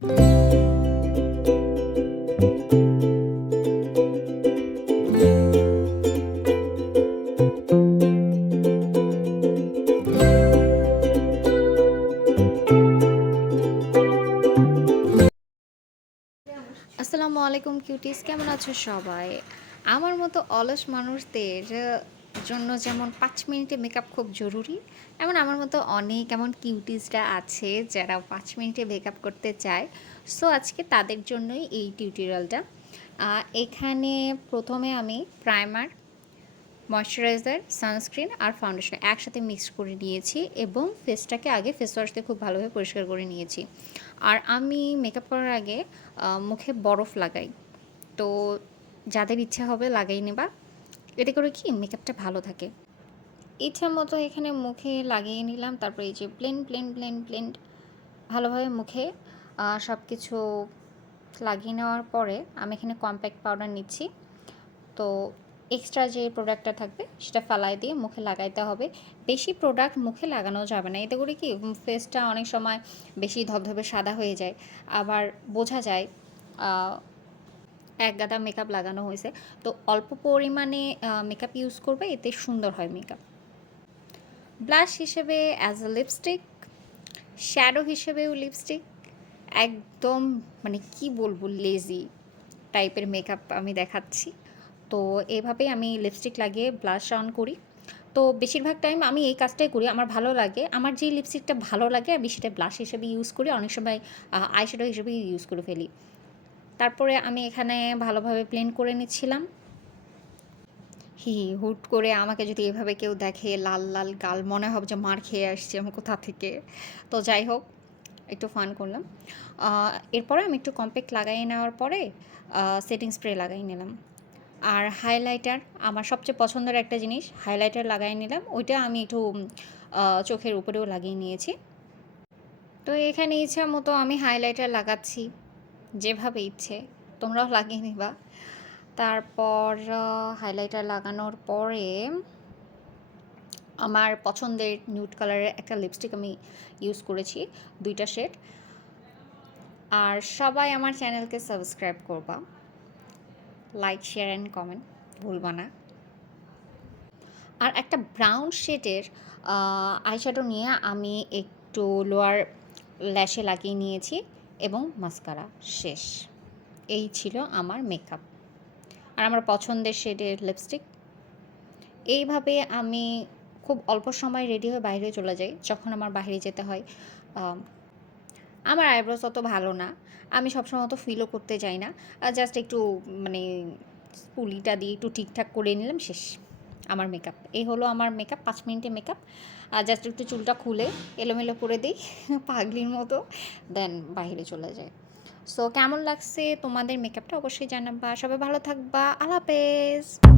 আসসালামু আলাইকুম কিউটিস, কেমন আছো সবাই? আমার মতো অলস মানুষদের জন্য যেমন ৫ মিনিটে মেকআপ খুব জরুরি, এমন আমার মতো অনেক এমন কিউটিসরা আছে যারা ৫ মিনিটে মেকআপ করতে চায়। সো আজকে তাদের জন্যই এই টিউটোরিয়ালটা। এখানে প্রথমে আমি প্রাইমার, ময়শ্চারাইজার, সানস্ক্রিন আর ফাউন্ডেশন একসাথে মিক্স করে নিয়েছি এবং ফেসটাকে আগে ফেস ওয়াশ দিয়ে খুব ভালোভাবে পরিষ্কার করে নিয়েছি। আর আমি মেকআপ করার আগে মুখে বরফ লাগাই। তো যাদের ইচ্ছা হবে লাগাই নেবা। এতে করে কি মেকআপটা ভালো থাকে। ইচ্ছা মতো এখানে মুখে লাগিয়ে নিলাম। তারপরে এই যে ব্লেন্ড ভালোভাবে মুখে সব কিছু লাগিয়ে নেওয়ার পরে আমি এখানে কম্প্যাক্ট পাউডার নিচ্ছি। তো এক্সট্রা যে প্রোডাক্টটা থাকবে সেটা ফালায় দিয়ে মুখে লাগাইতে হবে। বেশি প্রোডাক্ট মুখে লাগানো যাবে না। এতে করে কি ফেসটা অনেক সময় বেশি ধবধবে সাদা হয়ে যায়। আবার বোঝা যায় এক গাদা মেকআপ লাগানো হয়েছে। তো অল্প পরিমাণে মেকআপ ইউজ করবে, এতে সুন্দর হয় মেকআপ। ব্লাশ হিসেবে অ্যাজ এ লিপস্টিক, শ্যাডো হিসেবেও লিপস্টিক, একদম মানে কি বলবো লেজি টাইপের মেকআপ আমি দেখাচ্ছি। তো এভাবেই আমি লিপস্টিক লাগিয়ে ব্লাশ অন করি। তো বেশিরভাগ টাইম আমি এই কাজটাই করি, আমার ভালো লাগে। আমার যে লিপস্টিকটা ভালো লাগে আমি সেটা ব্লাশ হিসেবে ইউজ করি, অনেক সময় আইশ্যাডো হিসেবে ইউজ করে ফেলি। তারপরে আমি এখানে ভালোভাবে ব্লেন্ড করে নিচ্ছিলাম। হুট করে আমাকে যদি এভাবে কেউ দেখে লাল লাল গাল, মনে হবে যে মার খেয়ে আসছি আমি কোথা থেকে। তো যাই হোক, একটু ফান করলাম। এরপরে আমি একটু কম্প্যাক্ট লাগাই নেওয়ার পরে সেটিং স্প্রে লাগাই নিলাম। আর হাইলাইটার আমার সবচেয়ে পছন্দের একটা জিনিস, হাইলাইটার লাগাই নিলাম। ওইটা আমি একটু চোখের উপরেও লাগিয়ে নিয়েছি। তো এখানে ইচ্ছা মতো আমি হাইলাইটার লাগাচ্ছি, যেভাবে ইচ্ছে তোমরাও লাগিয়ে নিবা। তারপর হাইলাইটার লাগানোর পরে আমার পছন্দের নিউড কালারের একটা লিপস্টিক আমি ইউজ করেছি, 2টা শেড। আর সবাই আমার চ্যানেলকে সাবস্ক্রাইব করবা, লাইক শেয়ার অ্যান্ড কমেন্ট ভুলবা না। আর একটা ব্রাউন শেডের আইশ্যাডো নিয়ে আমি একটু লোয়ার ল্যাশে লাগিয়ে নিয়েছি এবং মাস্কারা শেষ। এই ছিল আমার মেকআপ আর আমার পছন্দের শেডের লিপস্টিক। এইভাবে আমি খুব অল্প সময় রেডি হয়ে বাইরে চলে যাই যখন আমার বাইরে যেতে হয়। আমার আইব্রোস অত ভালো না, আমি সবসময় অত ফিলও করতে যাই না। জাস্ট একটু মানে পুলিটা দিয়ে একটু ঠিকঠাক করে নিলাম, শেষ আমার মেকআপ। এই হলো আমার মেকআপ, 5 মিনিটের মেকআপ। আর জাস্ট একটু চুলটা খুলে এলোমেলো করে দিই পাগলির মতো, দেন বাইরে চলে যায়। সো কেমন লাগছে তোমাদের মেকআপটা অবশ্যই জানাবা। সবাই ভালো থাকবা, আল্লাহ হাফেজ।